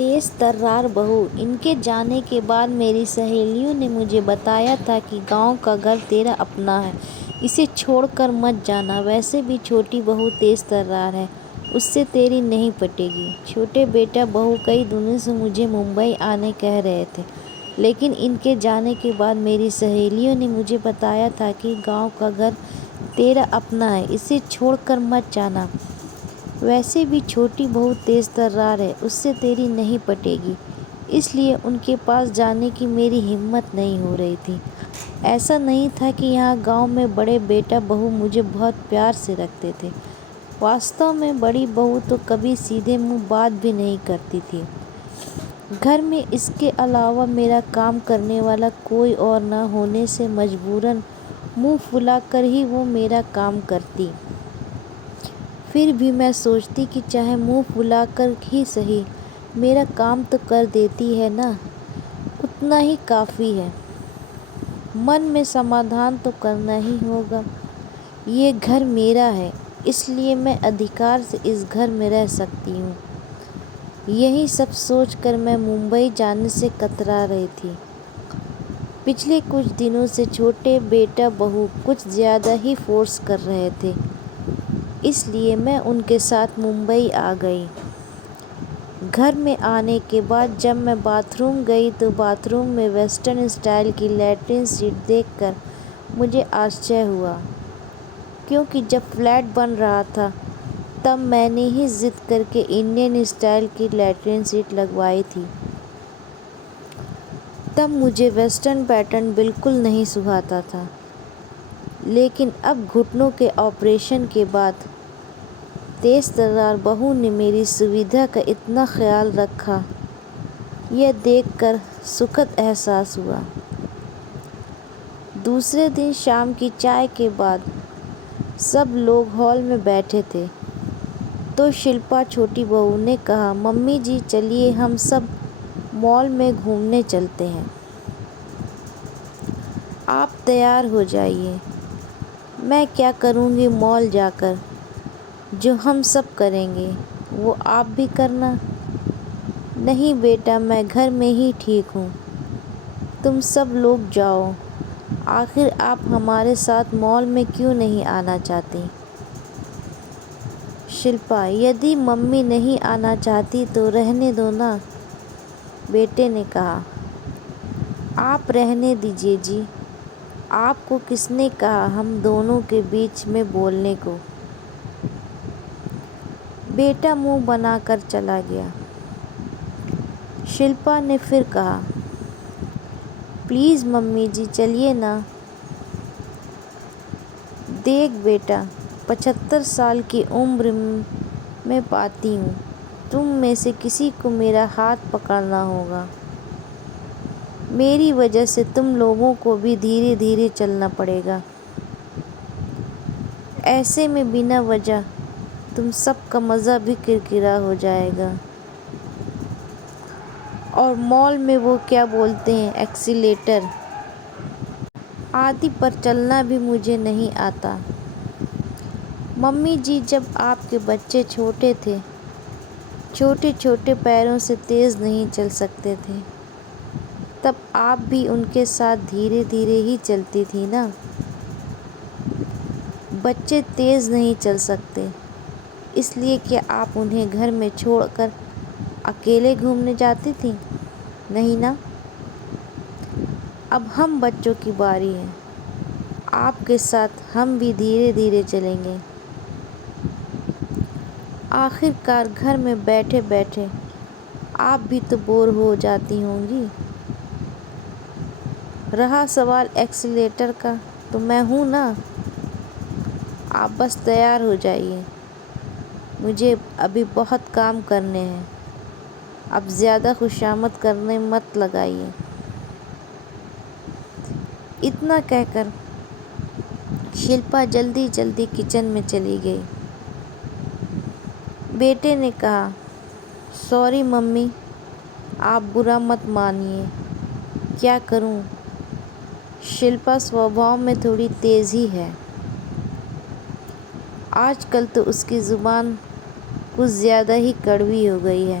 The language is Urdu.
تیز ترار بہو۔ ان کے جانے کے بعد میری سہیلیوں نے مجھے بتایا تھا کہ گاؤں کا گھر تیرا اپنا ہے، اسے چھوڑ کر مت جانا۔ ویسے بھی چھوٹی بہو تیز ترار ہے، اس سے تیری نہیں پٹے گی۔ چھوٹے بیٹا بہو کئی دنوں سے مجھے ممبئی آنے کہہ رہے تھے، لیکن ان کے جانے کے بعد میری سہیلیوں نے مجھے بتایا تھا کہ گاؤں کا گھر تیرا اپنا ہے، اسے چھوڑ کر مت جانا۔ ویسے بھی چھوٹی بہو تیز ترار ہے، اس سے تیری نہیں پٹے گی، اس لیے ان کے پاس جانے کی میری ہمت نہیں ہو رہی تھی۔ ایسا نہیں تھا کہ یہاں گاؤں میں بڑے بیٹا بہو مجھے بہت پیار سے رکھتے تھے۔ واستو میں بڑی بہو تو کبھی سیدھے منہ بات بھی نہیں کرتی تھی۔ گھر میں اس کے علاوہ میرا کام کرنے والا کوئی اور نہ ہونے سے مجبوراً منہ پھلا کر ہی وہ میرا کام کرتی۔ پھر بھی میں سوچتی کہ چاہے منہ پھلا کر ہی سہی، میرا کام تو کر دیتی ہے نا، اتنا ہی کافی ہے۔ من میں سمادھان تو کرنا ہی ہوگا۔ یہ گھر میرا ہے، اس لیے میں ادھیکار سے اس گھر میں رہ سکتی ہوں۔ یہی سب سوچ کر میں ممبئی جانے سے کترا رہی تھی۔ پچھلے کچھ دنوں سے چھوٹے بیٹا بہو کچھ زیادہ ہی فورس کر رہے تھے، اس لیے میں ان کے ساتھ ممبئی آ گئی۔ گھر میں آنے کے بعد جب میں باتھ روم گئی تو باتھ روم میں ویسٹرن اسٹائل کی لیٹرن سیٹ دیکھ کر مجھے آشچر ہوا، کیونکہ جب فلیٹ بن رہا تھا تب میں نے ہی ضد کر کے انڈین اسٹائل کی لیٹرن سیٹ لگوائی تھی۔ تب مجھے ویسٹرن پیٹرن بالکل نہیں سہاتا تھا، لیکن اب گھٹنوں کے آپریشن کے بعد تیز ترار بہو نے میری سویدھا کا اتنا خیال رکھا، یہ دیکھ کر سکھد احساس ہوا۔ دوسرے دن شام کی چائے کے بعد سب لوگ ہال میں بیٹھے تھے تو شلپا چھوٹی بہو نے کہا، ممی جی چلیے ہم سب مال میں گھومنے چلتے ہیں۔ آپ تیار ہو جائیے۔ میں کیا کروں گی مال جا کر، جو ہم سب کریں گے وہ آپ بھی کرنا۔ نہیں بیٹا میں گھر میں ہی ٹھیک ہوں، تم سب لوگ جاؤ، آخر آپ ہمارے ساتھ مال میں کیوں نہیں آنا چاہتی؟ شلپا، یدی ممی نہیں آنا چاہتی تو رہنے دو نا، بیٹے نے کہا۔ آپ رہنے دیجیے جی، آپ کو کس نے کہا ہم دونوں کے بیچ میں بولنے کو؟ بیٹا منہ بنا کر چلا گیا۔ شلپا نے پھر کہا، پلیز ممی جی چلیے نا۔ دیکھ بیٹا، 75 سال کی عمر میں پاتی ہوں، تم میں سے کسی کو میرا ہاتھ پکڑنا ہوگا۔ میری وجہ سے تم لوگوں کو بھی دھیرے دھیرے چلنا پڑے گا، ایسے میں بنا وجہ تم سب کا مزہ بھی کرکرا ہو جائے گا۔ اور مال میں وہ کیا بولتے ہیں ایکسیلیٹر آدی پر چلنا بھی مجھے نہیں آتا۔ ممی جی جب آپ کے بچے چھوٹے تھے، چھوٹے چھوٹے پیروں سے تیز نہیں چل سکتے تھے، تب آپ بھی ان کے ساتھ دھیرے دھیرے ہی چلتی تھی نا۔ بچے تیز نہیں چل سکتے، اس لیے کیا آپ انہیں گھر میں چھوڑ کر اکیلے گھومنے جاتی تھیں؟ نہیں نا۔ اب ہم بچوں کی باری ہے، آپ کے ساتھ ہم بھی دھیرے دھیرے چلیں گے۔ آخر کار گھر میں بیٹھے بیٹھے آپ بھی تو بور ہو جاتی ہوں گی۔ رہا سوال ایکسیلیٹر کا تو میں ہوں نا، آپ بس تیار ہو جائیے، مجھے ابھی بہت کام کرنے ہیں، اب زیادہ خوشامد کرنے مت لگائیے۔ اتنا کہہ کر شلپا جلدی جلدی کچن میں چلی گئی۔ بیٹے نے کہا، سوری ممی، آپ برا مت مانیے، کیا کروں، شلپا سوبھاؤ میں تھوڑی تیز ہی ہے، آج کل تو اس کی زبان کچھ زیادہ ہی کڑوی ہو گئی ہے۔